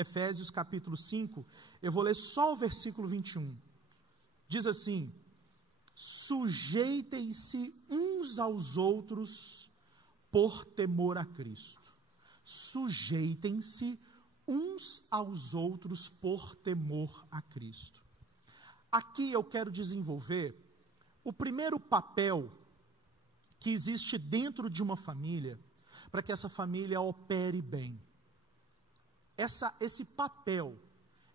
Efésios capítulo 5, eu vou ler só o versículo 21. Diz assim: sujeitem-se uns aos outros por temor a Cristo. Sujeitem-se uns aos outros por temor a Cristo. Aqui eu quero desenvolver o primeiro papel que existe dentro de uma família, para que essa família opere bem. Esse papel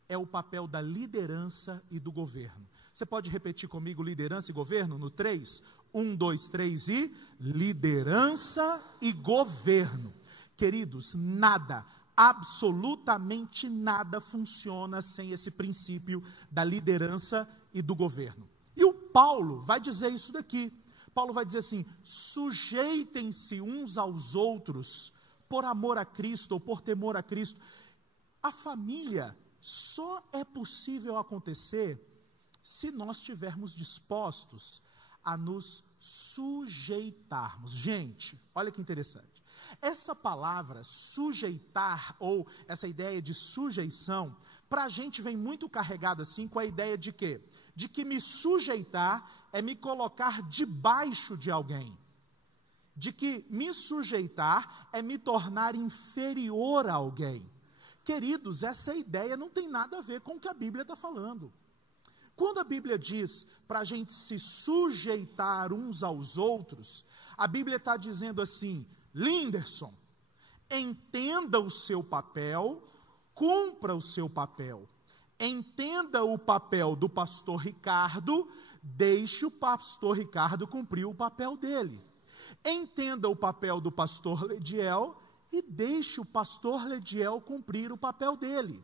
é o papel da liderança e do governo. Você pode repetir comigo liderança e governo no 3? 1, 2, 3 e liderança e governo. Queridos, nada, absolutamente nada funciona sem esse princípio da liderança e do governo. E o Paulo vai dizer isso daqui. Paulo vai dizer assim: sujeitem-se uns aos outros por amor a Cristo ou por temor a Cristo. A família só é possível acontecer se nós estivermos dispostos a nos sujeitarmos. Gente, olha que interessante. Essa palavra sujeitar, ou essa ideia de sujeição, para a gente vem muito carregada assim com a ideia de quê? De que me sujeitar é me colocar debaixo de alguém. De que me sujeitar é me tornar inferior a alguém. Queridos, essa ideia não tem nada a ver com o que a Bíblia está falando. Quando a Bíblia diz para a gente se sujeitar uns aos outros, a Bíblia está dizendo assim: Linderson, entenda o seu papel, cumpra o seu papel. Entenda o papel do pastor Ricardo, deixe o pastor Ricardo cumprir o papel dele. Entenda o papel do pastor Lediel e deixe o pastor Lediel cumprir o papel dele.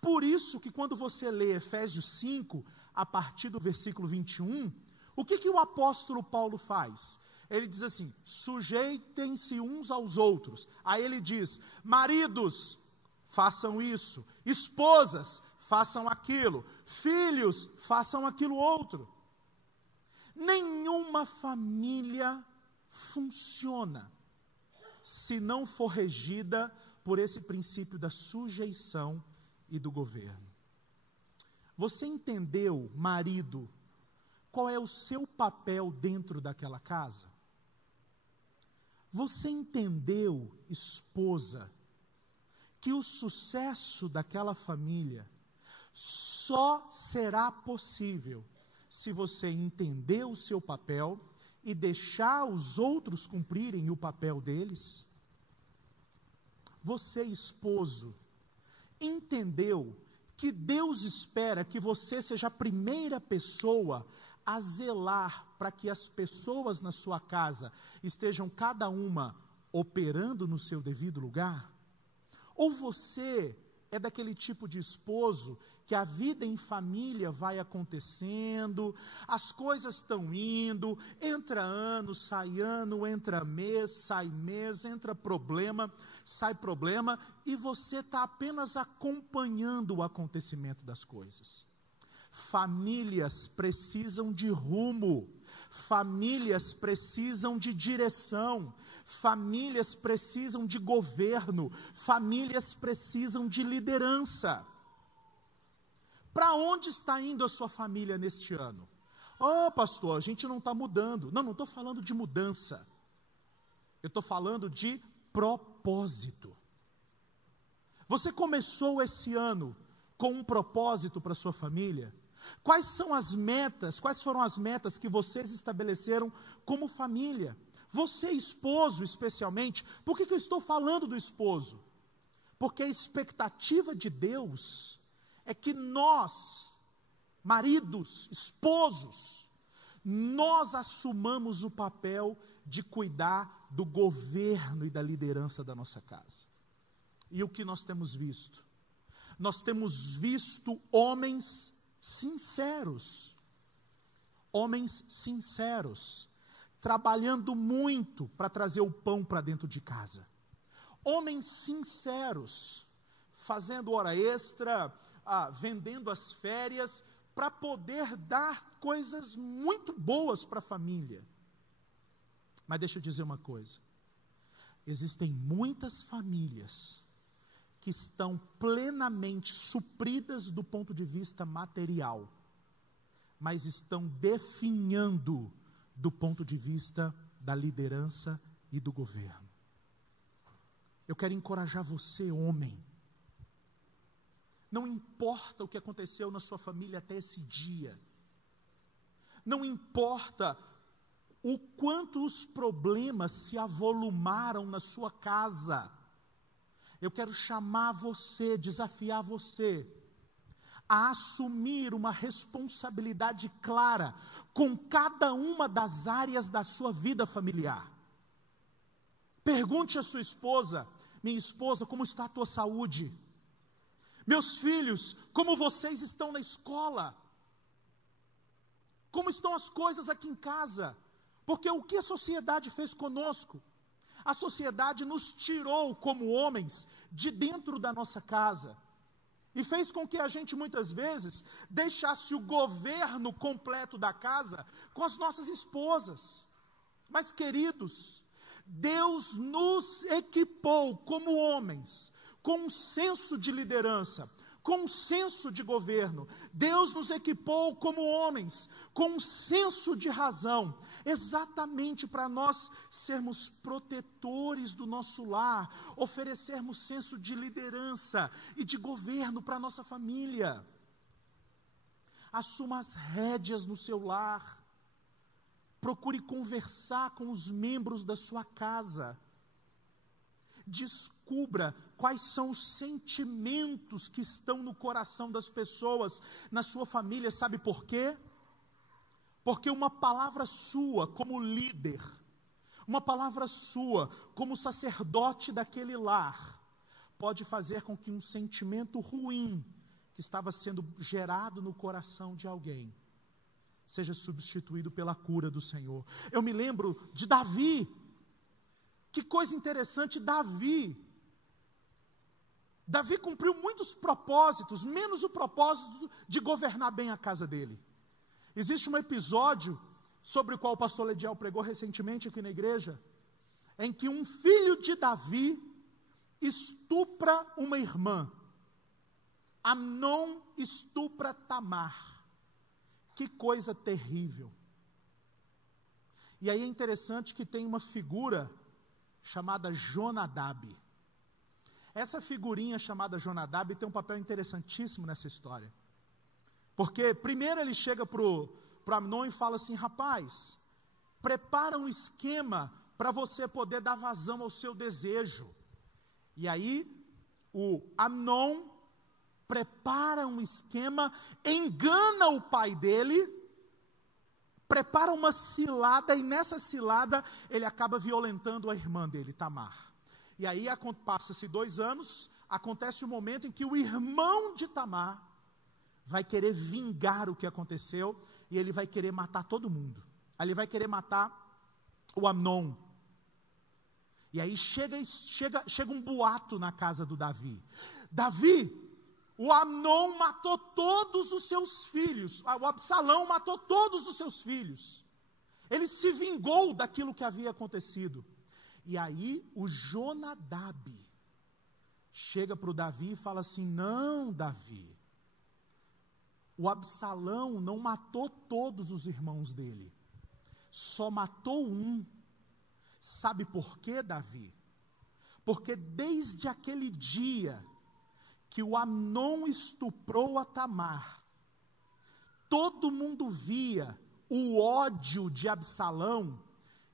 Por isso que quando você lê Efésios 5, a partir do versículo 21, o que o apóstolo Paulo faz? Ele diz assim: sujeitem-se uns aos outros. Aí ele diz: maridos, façam isso. Esposas, façam aquilo. Filhos, façam aquilo outro. Nenhuma família funciona se não for regida por esse princípio da sujeição e do governo. Você entendeu, marido, qual é o seu papel dentro daquela casa? Você entendeu, esposa, que o sucesso daquela família só será possível se você entender o seu papel e deixar os outros cumprirem o papel deles? Você, esposo, entendeu que Deus espera que você seja a primeira pessoa a zelar para que as pessoas na sua casa estejam cada uma operando no seu devido lugar? Ou você é daquele tipo de esposo que a vida em família vai acontecendo, as coisas estão indo, entra ano, sai ano, entra mês, sai mês, entra problema, sai problema, e você está apenas acompanhando o acontecimento das coisas. Famílias precisam de rumo, famílias precisam de direção, famílias precisam de governo, famílias precisam de liderança. Para onde está indo a sua família neste ano? Oh, pastor, a gente não está mudando. Não estou falando de mudança. Eu estou falando de propósito. Você começou esse ano com um propósito para a sua família? Quais são as metas, quais foram as metas que vocês estabeleceram como família? Você, esposo, especialmente. Por que eu estou falando do esposo? Porque a expectativa de Deus é que nós, maridos, esposos, nós assumamos o papel de cuidar do governo e da liderança da nossa casa. E o que nós temos visto? Nós temos visto homens sinceros, trabalhando muito para trazer o pão para dentro de casa. Homens sinceros, fazendo hora extra, vendendo as férias, para poder dar coisas muito boas para a família. Mas deixa eu dizer uma coisa: existem muitas famílias que estão plenamente supridas do ponto de vista material, mas estão definhando do ponto de vista da liderança e do governo. Eu quero encorajar você, homem. Não importa o que aconteceu na sua família até esse dia. Não importa o quanto os problemas se avolumaram na sua casa. Eu quero chamar você, desafiar você a assumir uma responsabilidade clara com cada uma das áreas da sua vida familiar. Pergunte à sua esposa: minha esposa, como está a tua saúde? Meus filhos, como vocês estão na escola? Como estão as coisas aqui em casa? Porque o que a sociedade fez conosco? A sociedade nos tirou como homens de dentro da nossa casa e fez com que a gente muitas vezes deixasse o governo completo da casa com as nossas esposas. Mas, queridos, Deus nos equipou como homens com um senso de liderança, com um senso de governo. Deus nos equipou como homens com um senso de razão, exatamente para nós sermos protetores do nosso lar, oferecermos senso de liderança e de governo para a nossa família. Assuma as rédeas no seu lar, procure conversar com os membros da sua casa, descubra quais são os sentimentos que estão no coração das pessoas, na sua família. Sabe por quê? Porque uma palavra sua como líder, uma palavra sua como sacerdote daquele lar, pode fazer com que um sentimento ruim que estava sendo gerado no coração de alguém seja substituído pela cura do Senhor. Eu me lembro de Davi. Que coisa interessante, Davi cumpriu muitos propósitos, menos o propósito de governar bem a casa dele. Existe um episódio sobre o qual o pastor Lediel pregou recentemente aqui na igreja, em que um filho de Davi estupra uma irmã. Amnon estupra Tamar. Que coisa terrível. E aí é interessante que tem uma figura chamada Jonadab. Essa figurinha chamada Jonadab tem um papel interessantíssimo nessa história. Porque primeiro ele chega para o Amnon e fala assim: rapaz, prepara um esquema para você poder dar vazão ao seu desejo. E aí o Amnon prepara um esquema, engana o pai dele, prepara uma cilada, e nessa cilada ele acaba violentando a irmã dele, Tamar. E aí passa-se 2 anos, acontece o momento em que o irmão de Tamar vai querer vingar o que aconteceu, e ele vai querer matar todo mundo. Aí ele vai querer matar o Amnon. E aí chega um boato na casa do Davi. O Amnon matou todos os seus filhos, o Absalão matou todos os seus filhos. Ele se vingou daquilo que havia acontecido. E aí o Jonadab chega para o Davi e fala assim: não, Davi, o Absalão não matou todos os irmãos dele, só matou um. Sabe por quê, Davi? Porque desde aquele dia que o Amnon estuprou a Tamar, todo mundo via o ódio de Absalão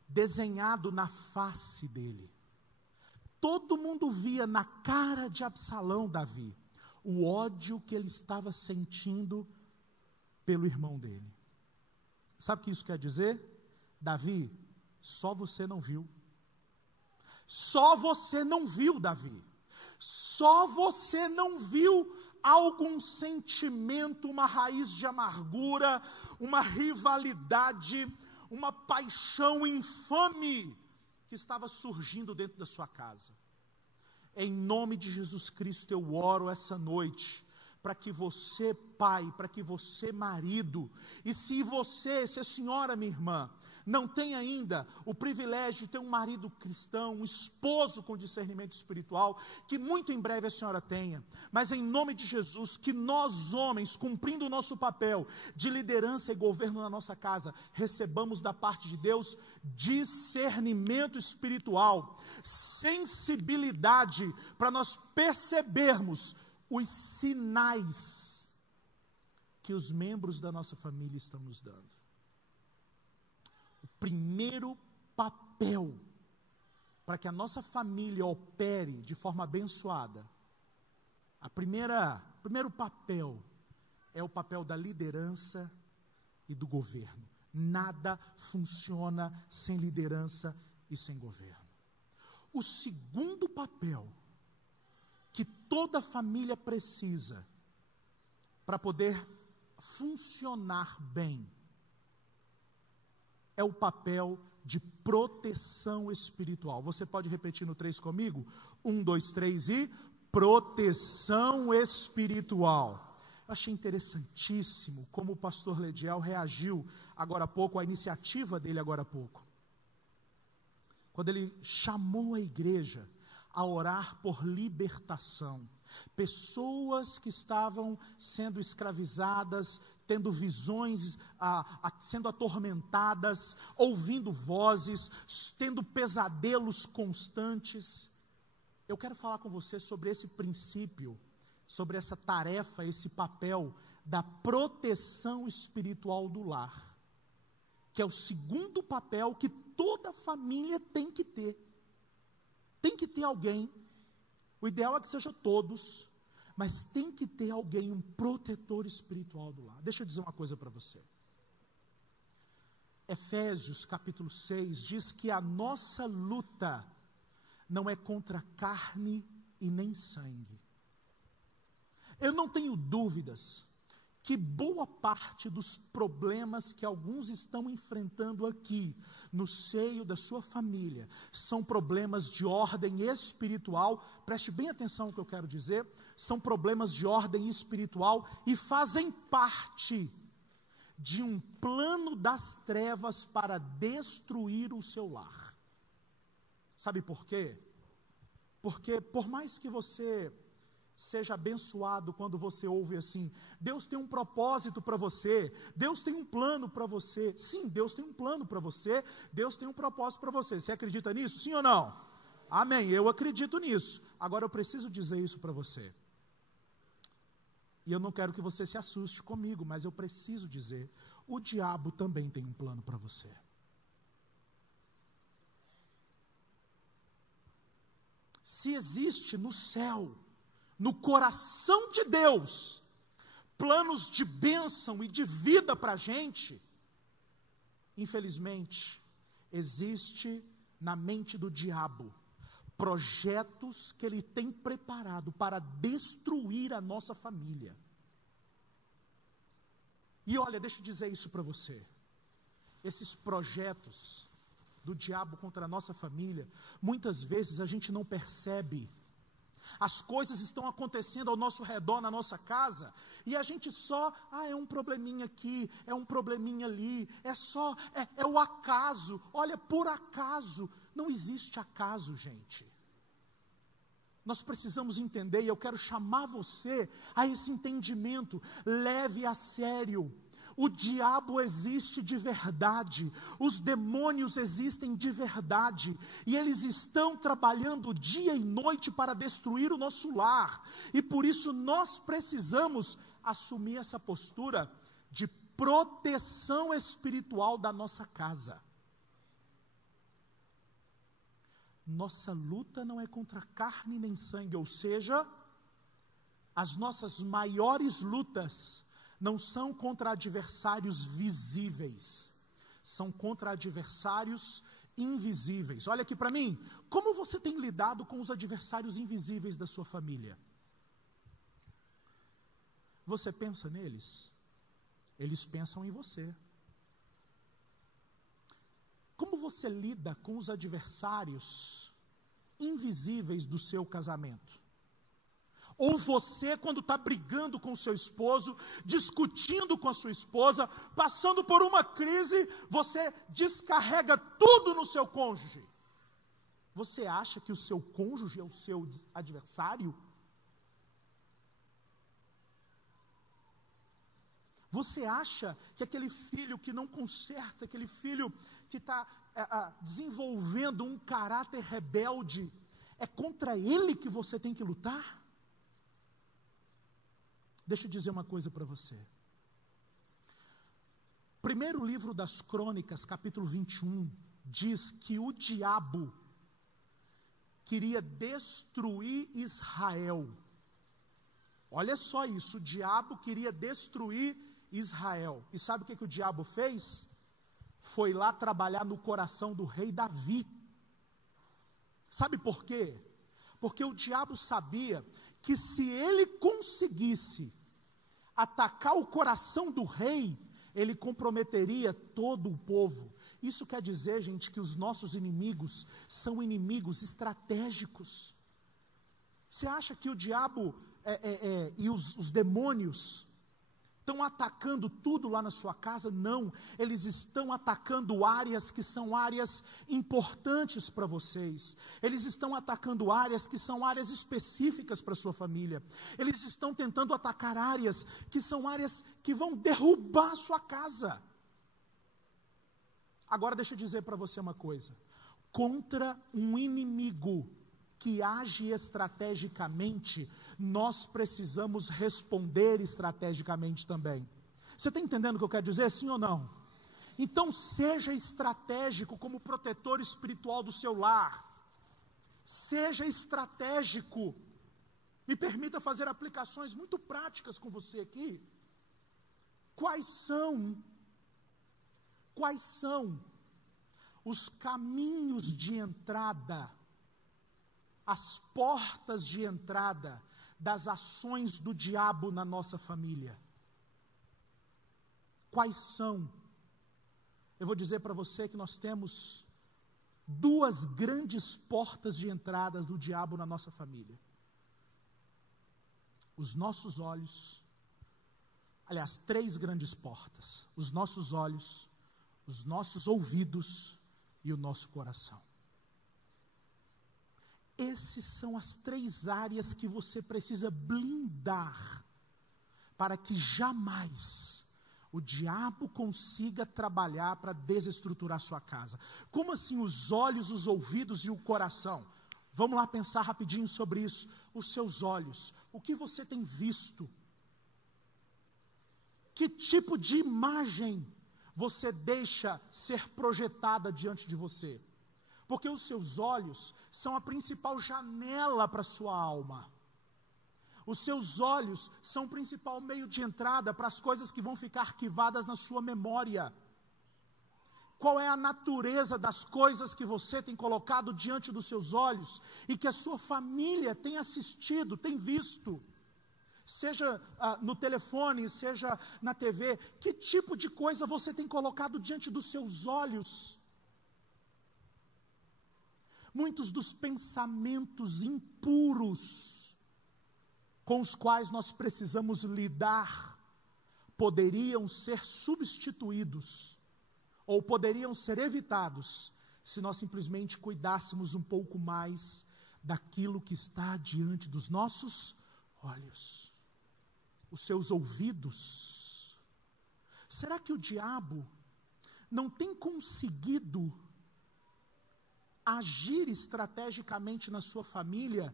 desenhado na face dele. Todo mundo via na cara de Absalão, Davi, o ódio que ele estava sentindo pelo irmão dele. Sabe o que isso quer dizer? Davi, só você não viu. Só você não viu, Davi. Só você não viu algum sentimento, uma raiz de amargura, uma rivalidade, uma paixão infame que estava surgindo dentro da sua casa. Em nome de Jesus Cristo eu oro essa noite, para que você, pai, para que você, marido, e se a senhora, minha irmã, não tem ainda o privilégio de ter um marido cristão, um esposo com discernimento espiritual, que muito em breve a senhora tenha, mas em nome de Jesus, que nós homens, cumprindo o nosso papel de liderança e governo na nossa casa, recebamos da parte de Deus discernimento espiritual, sensibilidade, para nós percebermos os sinais que os membros da nossa família estão nos dando. O primeiro papel para que a nossa família opere de forma abençoada, primeiro papel é o papel da liderança e do governo. Nada funciona sem liderança e sem governo. O segundo papel que toda família precisa para poder funcionar bem é o papel de proteção espiritual. Você pode repetir no 3 comigo? 1, 2, 3 e proteção espiritual. Eu achei interessantíssimo como o pastor Lediel reagiu agora há pouco, à iniciativa dele agora há pouco. Quando ele chamou a igreja a orar por libertação. Pessoas que estavam sendo escravizadas, tendo visões, sendo atormentadas, ouvindo vozes, tendo pesadelos constantes. Eu quero falar com você sobre esse princípio, sobre essa tarefa, esse papel da proteção espiritual do lar, que é o segundo papel que toda família tem que ter. Tem que ter alguém, o ideal é que seja todos, mas tem que ter alguém, um protetor espiritual do lar. Deixa eu dizer uma coisa para você. Efésios capítulo 6 diz que a nossa luta não é contra carne e nem sangue. Eu não tenho dúvidas que boa parte dos problemas que alguns estão enfrentando aqui, no seio da sua família, são problemas de ordem espiritual. Preste bem atenção no que eu quero dizer. São problemas de ordem espiritual e fazem parte de um plano das trevas para destruir o seu lar. Sabe por quê? Porque por mais que você seja abençoado quando você ouve assim, Deus tem um propósito para você, Deus tem um plano para você. Sim, Deus tem um plano para você, Deus tem um propósito para você. Você acredita nisso? Sim ou não? Amém, eu acredito nisso. Agora eu preciso dizer isso para você. E eu não quero que você se assuste comigo, mas eu preciso dizer, o diabo também tem um plano para você. Se existe no céu, no coração de Deus, planos de bênção e de vida para a gente, infelizmente, existe na mente do diabo projetos que ele tem preparado para destruir a nossa família. E olha, deixa eu dizer isso para você, esses projetos do diabo contra a nossa família, muitas vezes a gente não percebe. As coisas estão acontecendo ao nosso redor, na nossa casa, e a gente só, é um probleminha aqui, é um probleminha ali, é o acaso. Olha, por acaso, não existe acaso, gente. Nós precisamos entender, e eu quero chamar você a esse entendimento. Leve a sério. O diabo existe de verdade, os demônios existem de verdade, e eles estão trabalhando dia e noite para destruir o nosso lar, e por isso nós precisamos assumir essa postura de proteção espiritual da nossa casa. Nossa luta não é contra carne nem sangue, ou seja, as nossas maiores lutas não são contra adversários visíveis, são contra adversários invisíveis. Olha aqui para mim, como você tem lidado com os adversários invisíveis da sua família? Você pensa neles? Eles pensam em você. Como você lida com os adversários invisíveis do seu casamento? Ou você, quando está brigando com o seu esposo, discutindo com a sua esposa, passando por uma crise, você descarrega tudo no seu cônjuge. Você acha que o seu cônjuge é o seu adversário? Você acha que aquele filho que não conserta, aquele filho que está desenvolvendo um caráter rebelde, é contra ele que você tem que lutar? Deixa eu dizer uma coisa para você. Primeiro livro das Crônicas, capítulo 21, diz que o diabo queria destruir Israel. Olha só isso, o diabo queria destruir Israel. E sabe o que o diabo fez? Foi lá trabalhar no coração do rei Davi. Sabe por quê? Porque o diabo sabia que se ele conseguisse atacar o coração do rei, ele comprometeria todo o povo. Isso quer dizer, gente, que os nossos inimigos são inimigos estratégicos. Você acha que o diabo e os demônios estão atacando tudo lá na sua casa? Não, eles estão atacando áreas que são áreas importantes para vocês. Eles estão atacando áreas que são áreas específicas para a sua família. Eles estão tentando atacar áreas que são áreas que vão derrubar a sua casa. Agora deixa eu dizer para você uma coisa. Contra um inimigo que age estrategicamente, nós precisamos responder estrategicamente também. Você está entendendo o que eu quero dizer, sim ou não? Então seja estratégico como protetor espiritual do seu lar. Seja estratégico. Me permita fazer aplicações muito práticas com você aqui. Quais são os caminhos de entrada, as portas de entrada das ações do diabo na nossa família? Quais são? Eu vou dizer para você que nós temos duas grandes portas de entrada do diabo na nossa família. Os nossos olhos, aliás, três grandes portas: os nossos olhos, os nossos ouvidos e o nosso coração. Essas são as três áreas que você precisa blindar, para que jamais o diabo consiga trabalhar para desestruturar sua casa. Como assim os olhos, os ouvidos e o coração? Vamos lá pensar rapidinho sobre isso. Os seus olhos, o que você tem visto? Que tipo de imagem você deixa ser projetada diante de você? Porque os seus olhos são a principal janela para a sua alma. Os seus olhos são o principal meio de entrada para as coisas que vão ficar arquivadas na sua memória. Qual é a natureza das coisas que você tem colocado diante dos seus olhos e que a sua família tem assistido, tem visto? Seja no telefone, seja na TV, que tipo de coisa você tem colocado diante dos seus olhos? Muitos dos pensamentos impuros com os quais nós precisamos lidar poderiam ser substituídos ou poderiam ser evitados se nós simplesmente cuidássemos um pouco mais daquilo que está diante dos nossos olhos. Os seus ouvidos. Será que o diabo não tem conseguido agir estrategicamente na sua família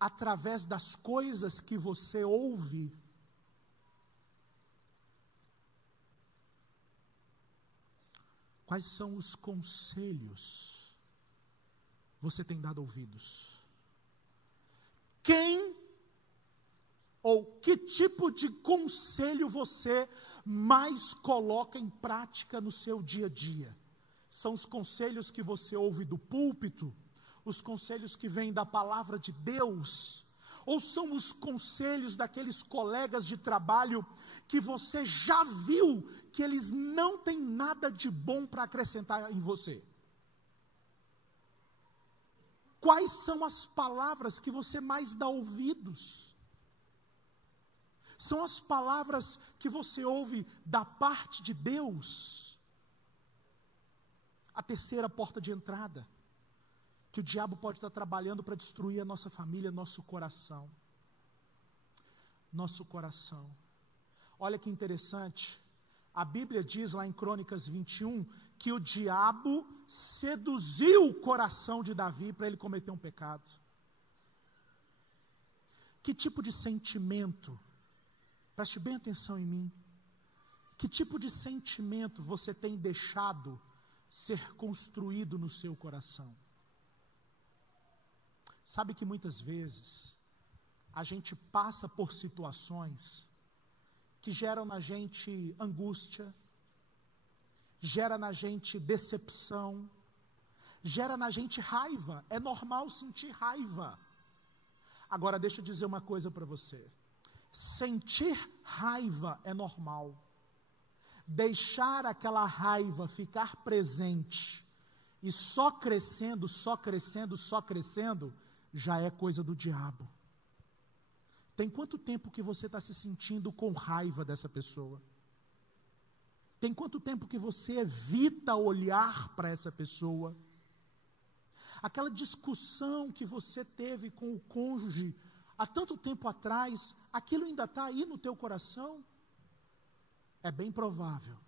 através das coisas que você ouve? Quais são os conselhos você tem dado ouvidos? Quem ou que tipo de conselho você mais coloca em prática no seu dia a dia? São os conselhos que você ouve do púlpito? Os conselhos que vêm da palavra de Deus? Ou são os conselhos daqueles colegas de trabalho que você já viu que eles não têm nada de bom para acrescentar em você? Quais são as palavras que você mais dá ouvidos? São as palavras que você ouve da parte de Deus. A terceira porta de entrada, que o diabo pode estar trabalhando para destruir a nossa família, nosso coração. Nosso coração. Olha que interessante, a Bíblia diz lá em Crônicas 21, que o diabo seduziu o coração de Davi para ele cometer um pecado. Que tipo de sentimento, preste bem atenção em mim, que tipo de sentimento você tem deixado ser construído no seu coração? Sabe que muitas vezes a gente passa por situações que geram na gente angústia, gera na gente decepção, gera na gente raiva. É normal sentir raiva. Agora deixa eu dizer uma coisa para você. Sentir raiva é normal. Deixar aquela raiva ficar presente e só crescendo, só crescendo, só crescendo, já é coisa do diabo. Tem quanto tempo que você está se sentindo com raiva dessa pessoa? Tem quanto tempo que você evita olhar para essa pessoa? Aquela discussão que você teve com o cônjuge há tanto tempo atrás, aquilo ainda está aí no teu coração? É bem provável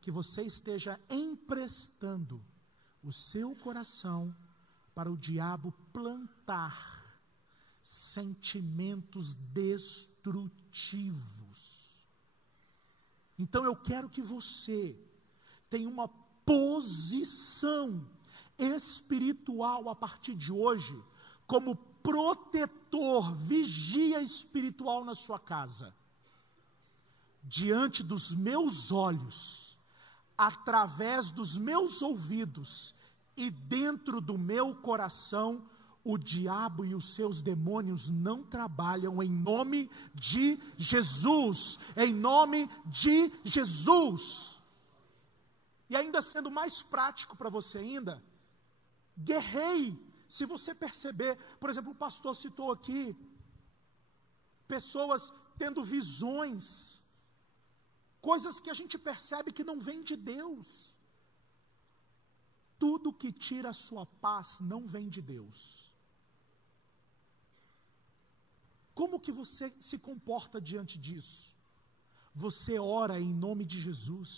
que você esteja emprestando o seu coração para o diabo plantar sentimentos destrutivos. Então eu quero que você tenha uma posição espiritual a partir de hoje, como protetor, vigia espiritual na sua casa. Diante dos meus olhos, através dos meus ouvidos e dentro do meu coração, o diabo e os seus demônios não trabalham em nome de Jesus, em nome de Jesus. E ainda sendo mais prático para você ainda, guerreie, se você perceber, por exemplo, o pastor citou aqui, pessoas tendo visões, coisas que a gente percebe que não vem de Deus. Tudo que tira a sua paz não vem de Deus. Como que você se comporta diante disso? Você ora em nome de Jesus.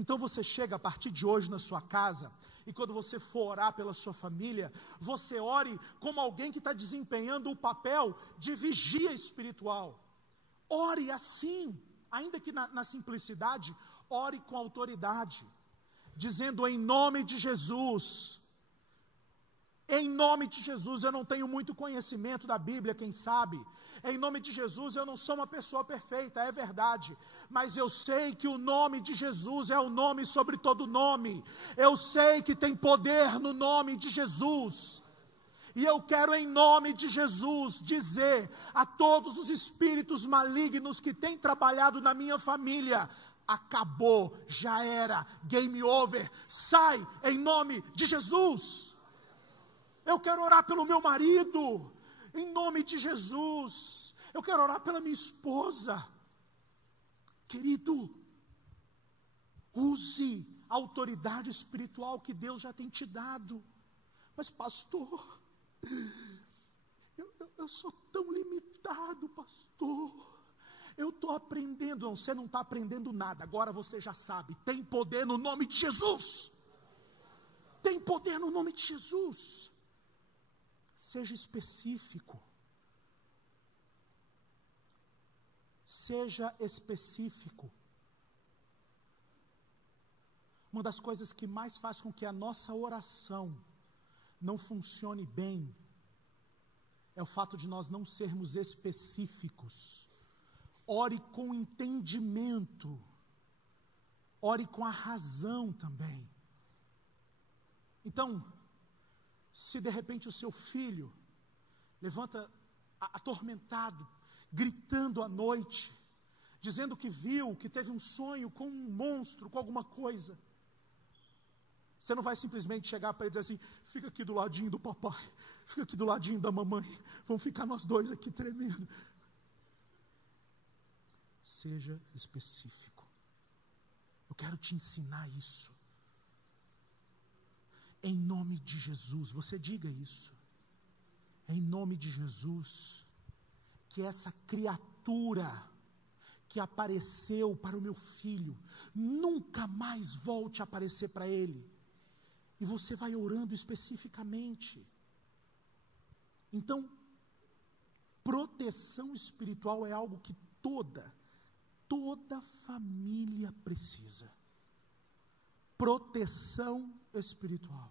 Então você chega a partir de hoje na sua casa, e quando você for orar pela sua família, você ore como alguém que está desempenhando o papel de vigia espiritual. Ore assim, ainda que na simplicidade, ore com autoridade, dizendo em nome de Jesus. Em nome de Jesus, eu não tenho muito conhecimento da Bíblia, quem sabe? Em nome de Jesus, eu não sou uma pessoa perfeita, é verdade. Mas eu sei que o nome de Jesus é o nome sobre todo nome. Eu sei que tem poder no nome de Jesus. E eu quero em nome de Jesus dizer a todos os espíritos malignos que têm trabalhado na minha família: acabou, já era, game over, sai em nome de Jesus. Eu quero orar pelo meu marido, em nome de Jesus. Eu quero orar pela minha esposa. Querido, use a autoridade espiritual que Deus já tem te dado. Mas pastor, eu sou tão limitado, pastor. Eu estou aprendendo. Não, você não está aprendendo nada, agora você já sabe. Tem poder no nome de Jesus. Tem poder no nome de Jesus. Seja específico. Seja específico. Uma das coisas que mais faz com que a nossa oração não funcione bem é o fato de nós não sermos específicos. Ore com entendimento. Ore com a razão também. Então, se de repente o seu filho levanta atormentado, gritando à noite, dizendo que viu, que teve um sonho com um monstro, com alguma coisa, você não vai simplesmente chegar para ele e dizer assim: fica aqui do ladinho do papai, fica aqui do ladinho da mamãe, vamos ficar nós dois aqui tremendo. seja específico. Eu quero te ensinar isso. Em nome de Jesus, você diga isso. Em nome de Jesus, que essa criatura que apareceu para o meu filho, nunca mais volte a aparecer para ele. E você vai orando especificamente. Então, proteção espiritual é algo que toda família precisa. Proteção espiritual.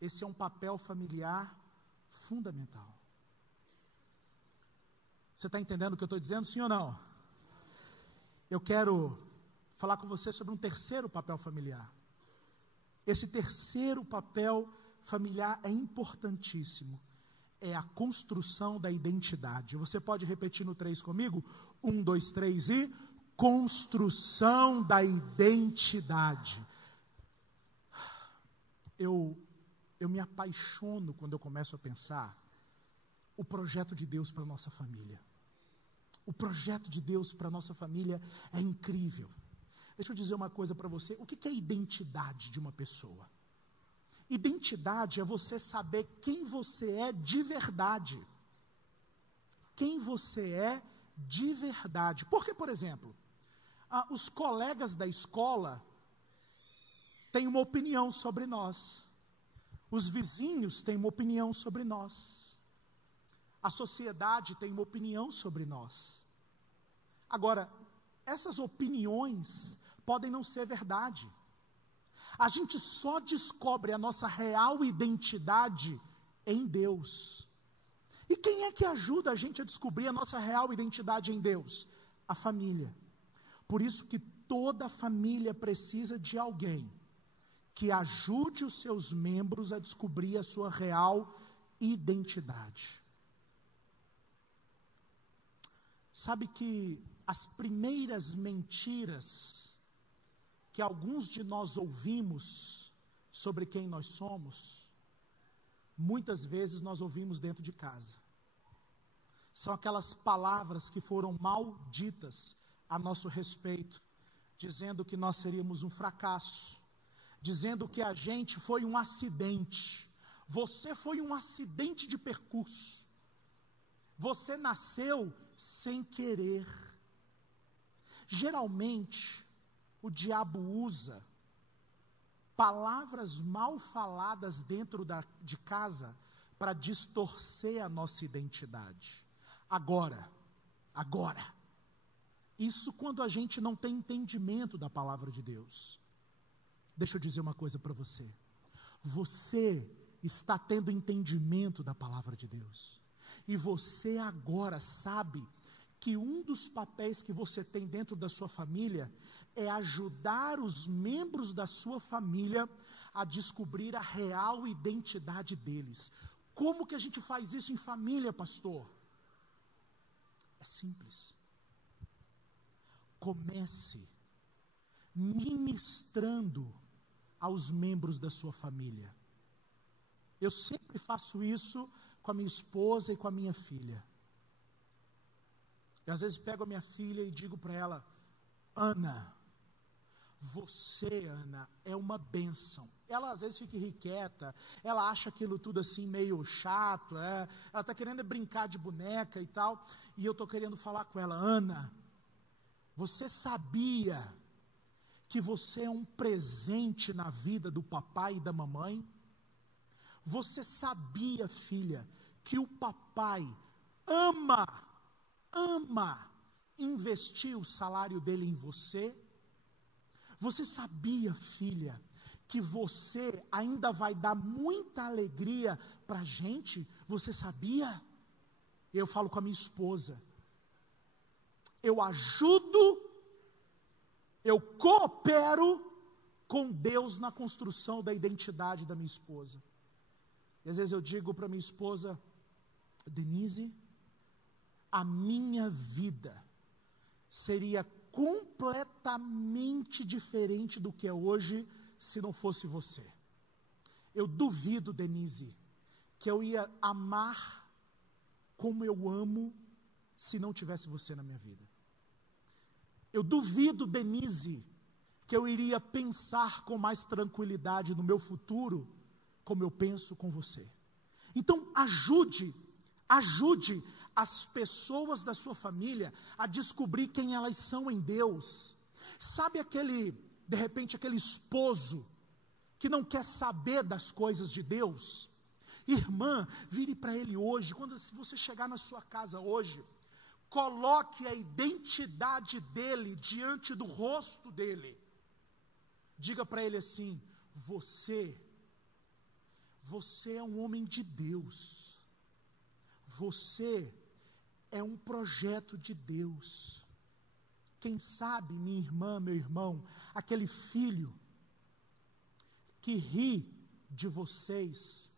Esse é um papel familiar fundamental. Você está entendendo o que eu estou dizendo, sim ou não? Eu quero falar com você sobre um terceiro papel familiar. Esse terceiro papel familiar é importantíssimo. É a construção da identidade. Você pode repetir no 3 comigo? 1, 2, 3 e... construção da identidade. Eu me apaixono quando eu começo a pensar o projeto de Deus para a nossa família. O projeto de Deus para a nossa família é incrível. Deixa eu dizer uma coisa para você. O que é a identidade de uma pessoa? Identidade é você saber quem você é de verdade. Quem você é de verdade. Porque, por exemplo, os colegas da escola têm uma opinião sobre nós. Os vizinhos têm uma opinião sobre nós. A sociedade tem uma opinião sobre nós. Agora, essas opiniões podem não ser verdade. A gente só descobre a nossa real identidade em Deus. E quem é que ajuda a gente a descobrir a nossa real identidade em Deus? A família. Por isso que toda família precisa de alguém que ajude os seus membros a descobrir a sua real identidade. Sabe que as primeiras mentiras que alguns de nós ouvimos sobre quem nós somos, muitas vezes nós ouvimos dentro de casa. São aquelas palavras que foram mal ditas a nosso respeito, dizendo que nós seríamos um fracasso, dizendo que a gente foi um acidente. Você foi um acidente de percurso. Você nasceu sem querer. Geralmente, o diabo usa palavras mal faladas dentro de casa para distorcer a nossa identidade. Agora, isso quando a gente não tem entendimento da palavra de Deus. Deixa eu dizer uma coisa para você. Você está tendo entendimento da palavra de Deus. E você agora sabe que um dos papéis que você tem dentro da sua família é ajudar os membros da sua família a descobrir a real identidade deles. Como que a gente faz isso em família, pastor? É simples. Comece ministrando aos membros da sua família. Eu sempre faço isso com a minha esposa e com a minha filha. Eu às vezes pego a minha filha e digo para ela: Ana, você, Ana, é uma bênção. Ela às vezes fica irrequieta, ela acha aquilo tudo assim meio chato, ela está querendo brincar de boneca e tal, e eu estou querendo falar com ela: Ana, você sabia que você é um presente na vida do papai e da mamãe? Você sabia, filha, que o papai ama investir o salário dele em você? Você sabia, filha, que você ainda vai dar muita alegria para a gente? Você sabia? Eu falo com a minha esposa, eu ajudo, eu coopero com Deus na construção da identidade da minha esposa. E às vezes eu digo para minha esposa: Denise, a minha vida seria completamente diferente do que é hoje se não fosse você. Eu duvido, Denise, que eu ia amar como eu amo se não tivesse você na minha vida. Eu duvido, Denise, que eu iria pensar com mais tranquilidade no meu futuro, como eu penso com você. Então, ajude as pessoas da sua família a descobrir quem elas são em Deus. Sabe de repente, aquele esposo que não quer saber das coisas de Deus? Irmã, vire para ele hoje, se você chegar na sua casa hoje, coloque a identidade dele diante do rosto dele. Diga para ele assim: você é um homem de Deus. Você é um projeto de Deus. Quem sabe, minha irmã, meu irmão, aquele filho que ri de vocês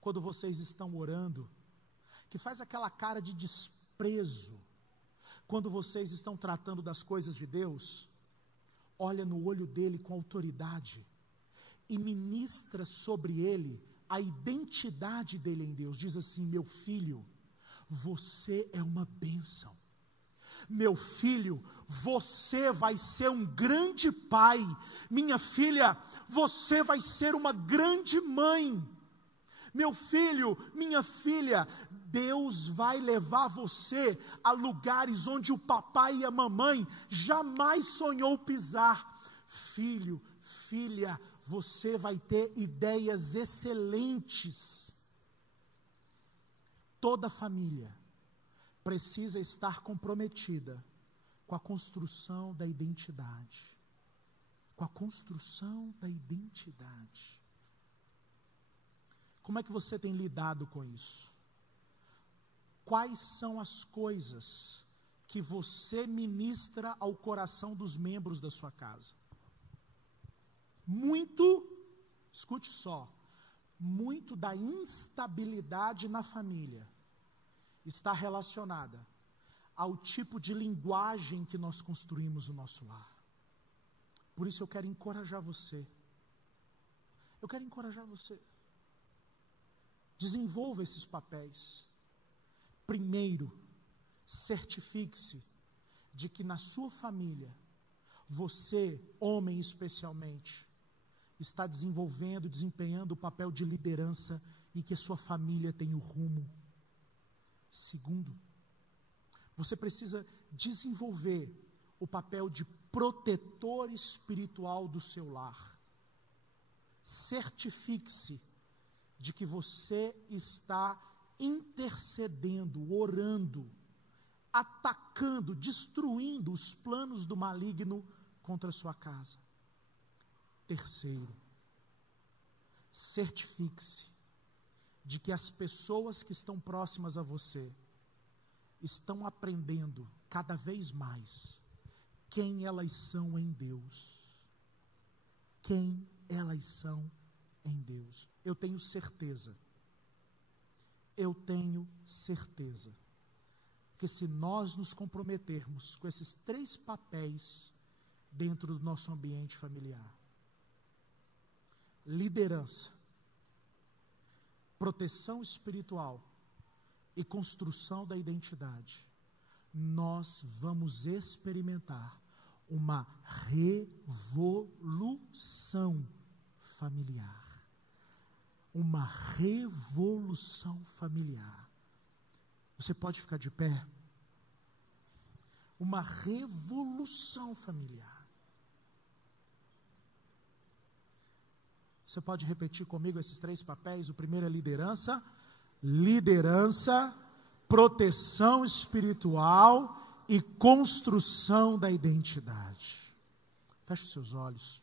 quando vocês estão orando, que faz aquela cara de desprezo quando vocês estão tratando das coisas de Deus, olha no olho dele com autoridade e ministra sobre ele a identidade dele em Deus. Diz assim: meu filho, você é uma bênção. Meu filho, você vai ser um grande pai. Minha filha, você vai ser uma grande mãe. Meu filho, minha filha, Deus vai levar você a lugares onde o papai e a mamãe jamais sonhou pisar. Filho, filha, você vai ter ideias excelentes. Toda família precisa estar comprometida com a construção da identidade. Com a construção da identidade. Como é que você tem lidado com isso? Quais são as coisas que você ministra ao coração dos membros da sua casa? Escute só, muito da instabilidade na família está relacionada ao tipo de linguagem que nós construímos no nosso lar. Por isso eu quero encorajar você. Desenvolva esses papéis. Primeiro, certifique-se de que na sua família, você, homem especialmente, está desempenhando o papel de liderança e que a sua família tem o rumo. Segundo, você precisa desenvolver o papel de protetor espiritual do seu lar. Certifique-se de que você está intercedendo, orando, atacando, destruindo os planos do maligno contra a sua casa. Terceiro, certifique-se de que as pessoas que estão próximas a você estão aprendendo cada vez mais quem elas são em Deus. Quem elas são em Deus. Eu tenho certeza que se nós nos comprometermos com esses 3 papéis dentro do nosso ambiente familiar: liderança, proteção espiritual e construção da identidade, nós vamos experimentar uma revolução familiar. Uma revolução familiar. Você pode ficar de pé? Uma revolução familiar. Você pode repetir comigo esses 3 papéis? O primeiro é liderança, proteção espiritual e construção da identidade. Feche os seus olhos.